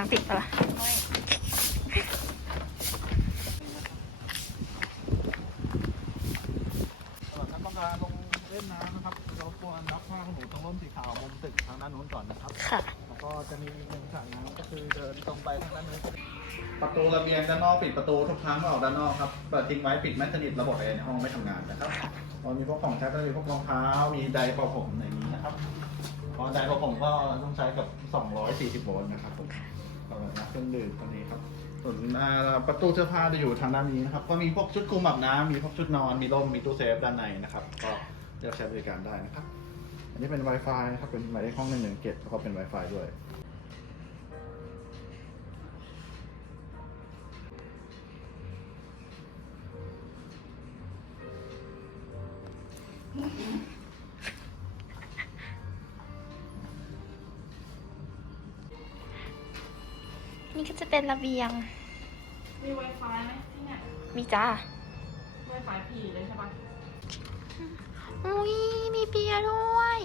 ากติดปะล่ะไม่สำหรับท่านต้องการลงเล่นน้ำนะครับเราควรรับผ้าขนหนูตรงร่มสีขาวมุมตึกทางด้านโน้นก่อนนะครับค่ะ แล้วก็จะมีอีกหนึ่งสระน้ำก็คือเดินตรงไปทางด้านโน้นประตูระเบียงด้านนอกปิดประตูทุกครั้งเมื่อออกด้านนอกครับเปิดทิ้งไว้ปิดไม่สนิทระบบแอร์ในห้องไม่ทำงานนะครับพอมีพวกของใช้ก็จะมีพวกรองเท้ามีไดร์เป่าผมในนี้นะครับพอไดร์เป่าผมก็ต้องใช้กับ 240 โวลต์นะครับ เครื่องดื่มตอนนี้ครับส่วนอ่าประตูเสื้อผ้าจะอยู่ทางด้านนี้นะครับ ก็มีพวกชุดคลุมอาบน้ำมีพวกชุดนอน มีร่ม มีตู้เซฟด้านในนะครับ ก็เลือกใช้บริการได้นะครับ อันนี้เป็น Wi-Fi นะครับ เป็นหมายเลขห้องหนึ่งหนึ่งเกตแล้วก็เป็น Wi-Fi ด้วย นี่ก็จะเป็นระเบียง มี Wi-Fi ไหมที่เนี่ย มีจ้า Wi-Fi ผีเลยใช่ปะอุ้ยมีเบียร์ด้วย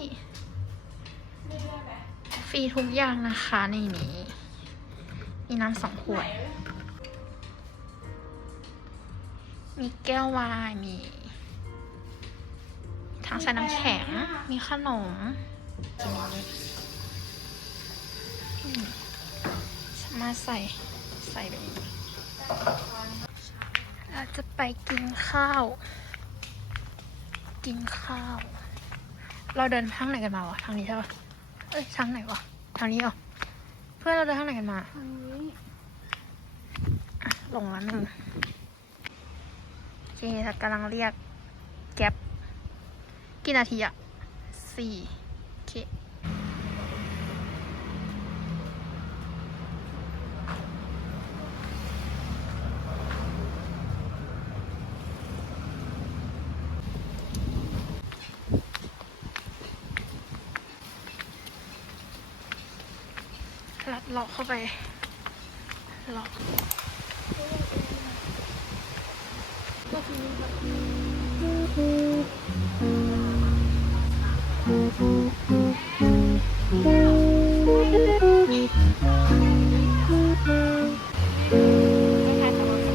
ไม่ได้แบบฟรีทุกอย่างนะคะในนี้ มีน้ำสองขวด มีแก้ววายมีทั้งใส่น้ำแข็ง มีขนมกินเลยอืมสา มาใส่ใส่แบบนี้เราจะไปกินข้าว กินข้าว เราเดินทางไหนกันมาวะทางนี้ใช่ปะเอ้ยทางไหนวะทางนี้เหรอเพื่อนเราเดินทางไหนกันมาทางนี้ลงแล้วหนึ่งโอเคแต่กำลังเรียกแก๊ปกี่นาทีอะสี่โอเค ลัดเลาะเข้าไปเลาะ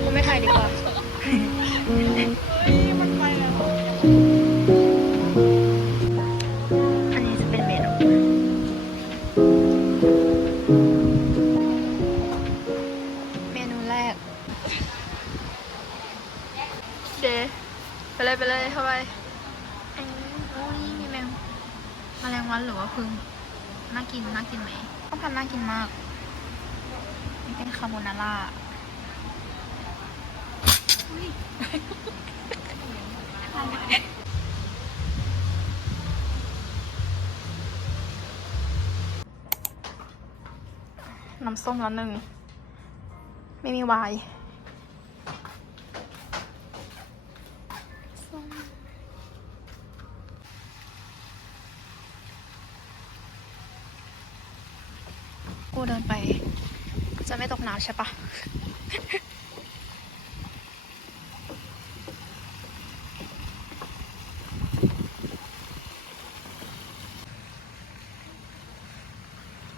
กูไม่ถ่ายดีกว่าเฮ้ยมันไปแล้ว น้ำส้มแล้วหนึ่ง ไม่มีวายกูเดินไป จะไม่ตกน้ำใช่ปะ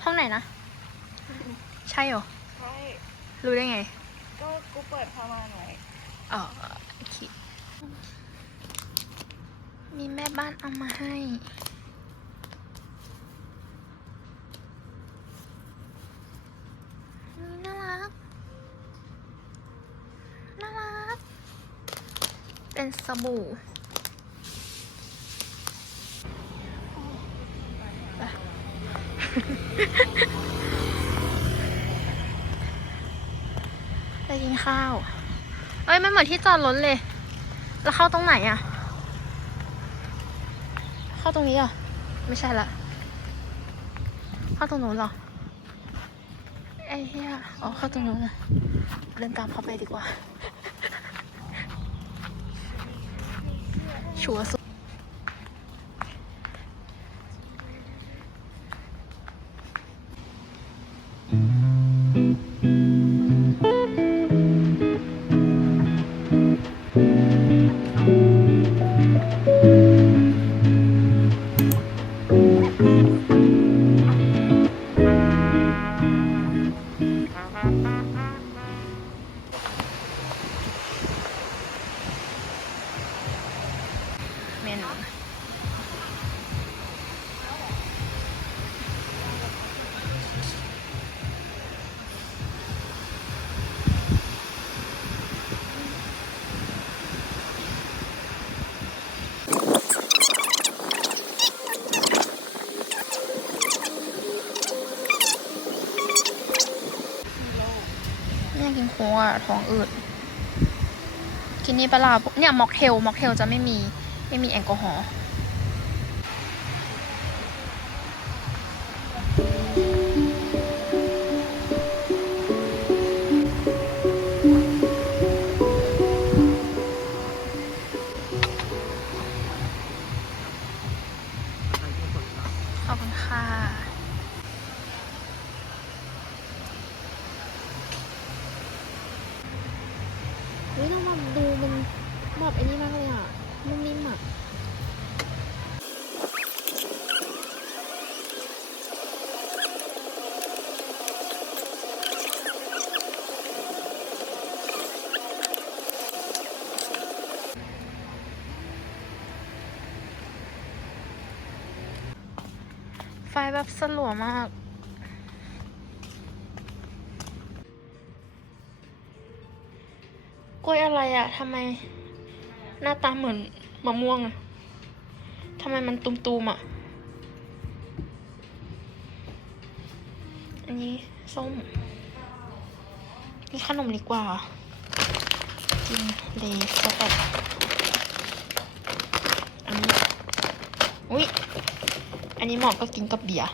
ห้องไหนนะ ใช่เหรอ ใช่ รู้ได้ไง ก็กูเปิดพามานไว้อ๋อโอเคมีแม่บ้านเอามาให้อุ๊ยน่ารัก น่ารัก เป็นสบู่ไปกิน ข้าว เอ้ยมันเหมือนที่จอดรถเลย แล้วเข้าตรงไหนอะเข้าตรงนี้เหรอ ไม่ใช่ละ เข้าตรงนู้นเหรอ ไอ้เหี้ย อ๋อเข้าตรงนู้นนะเดินตามเขาไปดีกว่า ชัวร์สุด ท้องอืดที่นี่ปลาร้าเนี่ยม็อกเทลม็อกเทลจะไม่มีไม่มีแอลกอฮอล์ มันแบบไอ้นี่มากเลยอะนุ่มนิ่มอะไฟแบบสลัวมาก ล้วยอะไรอะทำไม หน้าตาเหมือนมะม่วงอะทำไมมันตุมๆอะอันนี้ส้มนี่ขนมดีกว่า กินเลสก็แบบอันนี้ อุ้ย อันนี้เหมาะก็กินกับเบียร์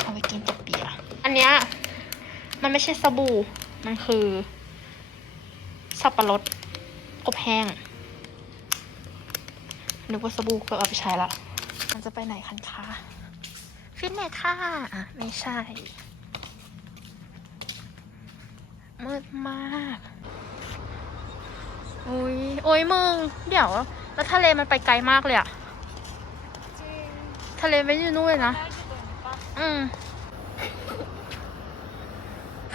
เอาไปกินกับเบียร์ อันเนี้ย มันไม่ใช่สบู่ มันคือ สับปะรดอบแห้ง นึกว่าสบู่ก็เอาไปใช้ละมันจะไปไหนคันคะฟิตเนสค่ะอะไม่ใช่ มืดมากอุ้ยโอ้ยมึง เดี๋ยว แล้วทะเลมันไปไกลมากเลยอะทะเลไม่อยู่นู่นเลยนะได้อยู่ตรงนี้ปะอืม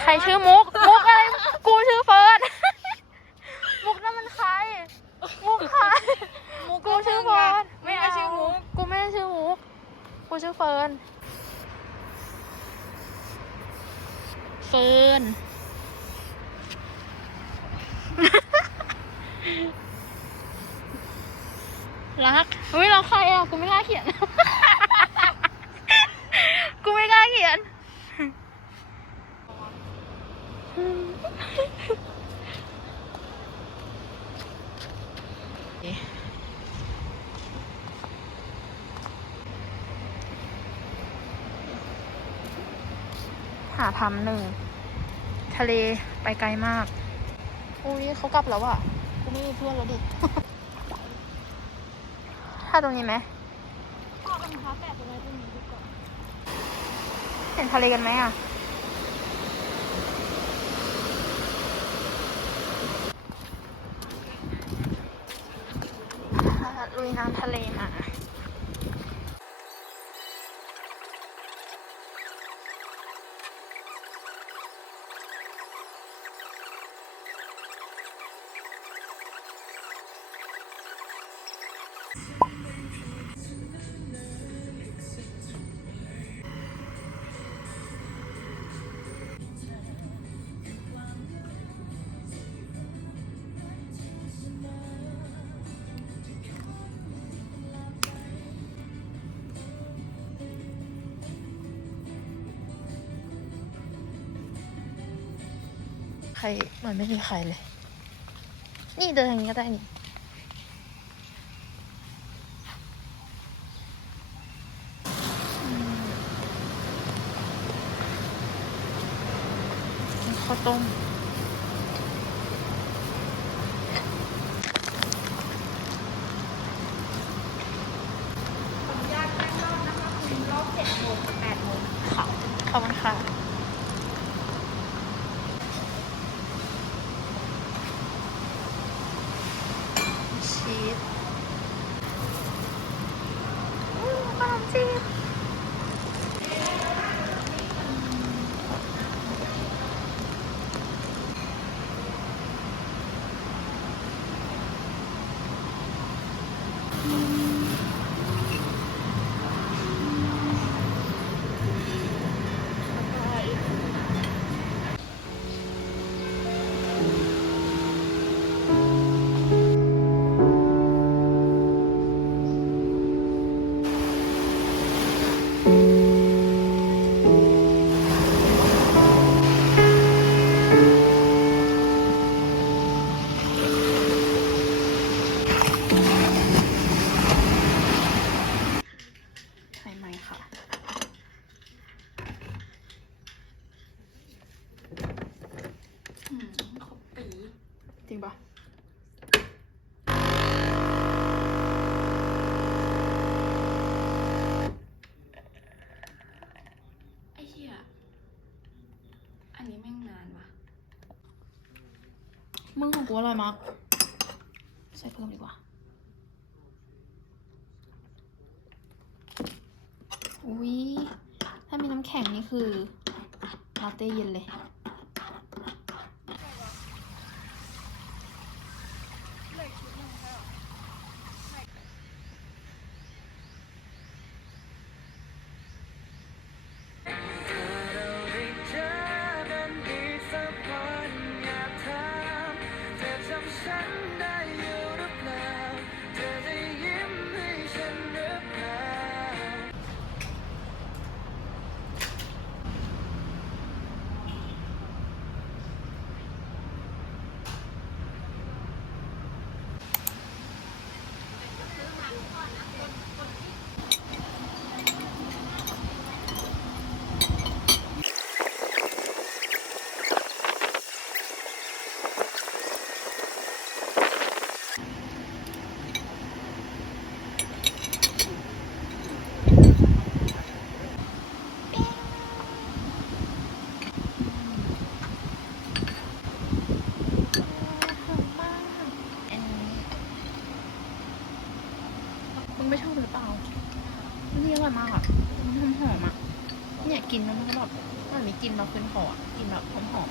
ใครชื่อมุก มุกอะไร กูชื่อเฟิร์น มุกนั่นมันใคร มุกใคร มุก กูชื่อเฟิร์น ไม่เอาชื่อมุก กูไม่ได้ชื่อมุก กูชื่อเฟิร์น เฟิร์น รักอุ้ยเราใครอะ กูไม่กล้าเขียน กูไม่กล้าเขียนาทำหนึ่งทะเลไปไกลมาก อุ้ยเขากลับแล้วอะกูไม่มีเพื่อนแล้วดิ ถ้าตรงนี้ไหมขอรองเท้าแตะไปไว้ตรงนี้ดีกว่าเห็นทะเลกันไหมอะลุยน้ำทะเลมา ครเหมือนไม่มีใครเลย นี่เดินทางนี้ก็ได้นี่ข้าวต้ม มึงของกูอร่อยมากใส่เพิ่มดีกว่าอุ้ยถ้ามีน้ำแข็งนี่คือลาเต้เย็นเลย กินแล้วมันก็แบบมันมีกลินแบบขึ้นหออะกลินแบบหอม